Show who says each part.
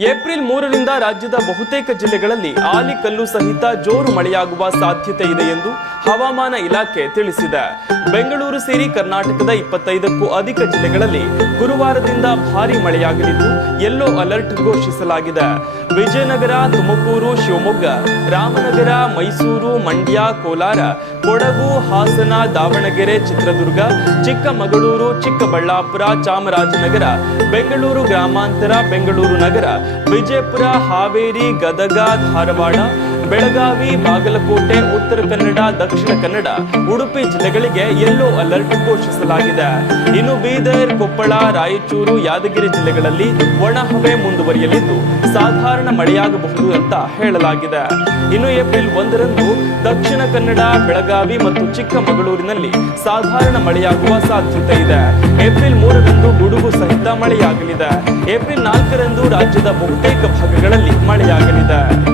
Speaker 1: April ಮೂರರಿಂದ ರಾಜ್ಯದ ಬಹುತೇಕ ಜಿಲ್ಲೆಗಳಲ್ಲಿ ಆಲಿಕಲ್ಲು ಸಹಿತ ಜೋರು ಮಳೆಯಾಗುವ ಸಾಧ್ಯತೆ ಇದೆ ಎಂದು ಹವಾಮಾನ ಇಲಾಖೆ ತಿಳಿಸಿದೆ. ಬೆಂಗಳೂರು ಸೇರಿ ಕರ್ನಾಟಕದ ಇಪ್ಪತ್ತೈದಕ್ಕೂ ಅಧಿಕ ಜಿಲ್ಲೆಗಳಲ್ಲಿ ಗುರುವಾರದಿಂದ ಭಾರಿ ಮಳೆಯಾಗಲಿದ್ದು, ಯೆಲ್ಲೋ ಅಲರ್ಟ್ ಘೋಷಿಸಲಾಗಿದೆ. ವಿಜಯನಗರ, ತುಮಕೂರು, ಶಿವಮೊಗ್ಗ, ರಾಮನಗರ, ಮೈಸೂರು, ಮಂಡ್ಯ, ಕೋಲಾರ, ಕೊಡಗು, ಹಾಸನ, ದಾವಣಗೆರೆ, ಚಿತ್ರದುರ್ಗ, ಚಿಕ್ಕಮಗಳೂರು, ಚಿಕ್ಕಬಳ್ಳಾಪುರ, ಚಾಮರಾಜನಗರ, ಬೆಂಗಳೂರು ಗ್ರಾಮಾಂತರ, ಬೆಂಗಳೂರು ನಗರ, ವಿಜಯಪುರ, ಹಾವೇರಿ, ಗದಗ, ಧಾರವಾಡ ಬೆಳಗಾವಿ, ಬಾಗಲಕೋಟೆ, ಉತ್ತರ ಕನ್ನಡ, ದಕ್ಷಿಣ ಕನ್ನಡ, ಉಡುಪಿ ಜಿಲ್ಲೆಗಳಿಗೆ ಯೆಲ್ಲೋ ಅಲರ್ಟ್ ಘೋಷಿಸಲಾಗಿದೆ. ಇನ್ನು ಬೀದರ್, ಕೊಪ್ಪಳ, ರಾಯಚೂರು, ಯಾದಗಿರಿ ಜಿಲ್ಲೆಗಳಲ್ಲಿ ಒಣ ಹವೆ ಮುಂದುವರಿಯಲಿದ್ದು ಸಾಧಾರಣ ಮಳೆಯಾಗಬಹುದು ಅಂತ ಹೇಳಲಾಗಿದೆ. ಇನ್ನು ಏಪ್ರಿಲ್ ಒಂದರಂದು ದಕ್ಷಿಣ ಕನ್ನಡ, ಬೆಳಗಾವಿ ಮತ್ತು ಚಿಕ್ಕಮಗಳೂರಿನಲ್ಲಿ ಸಾಧಾರಣ ಮಳೆಯಾಗುವ ಸಾಧ್ಯತೆ ಇದೆ. ಏಪ್ರಿಲ್ ಮೂರರಂದು ಗುಡುಗು ಸಹಿತ ಮಳೆಯಾಗಲಿದೆ. ಏಪ್ರಿಲ್ ನಾಲ್ಕರಂದು ರಾಜ್ಯದ ಬಹುತೇಕ ಭಾಗಗಳಲ್ಲಿ ಮಳೆಯಾಗಲಿದೆ.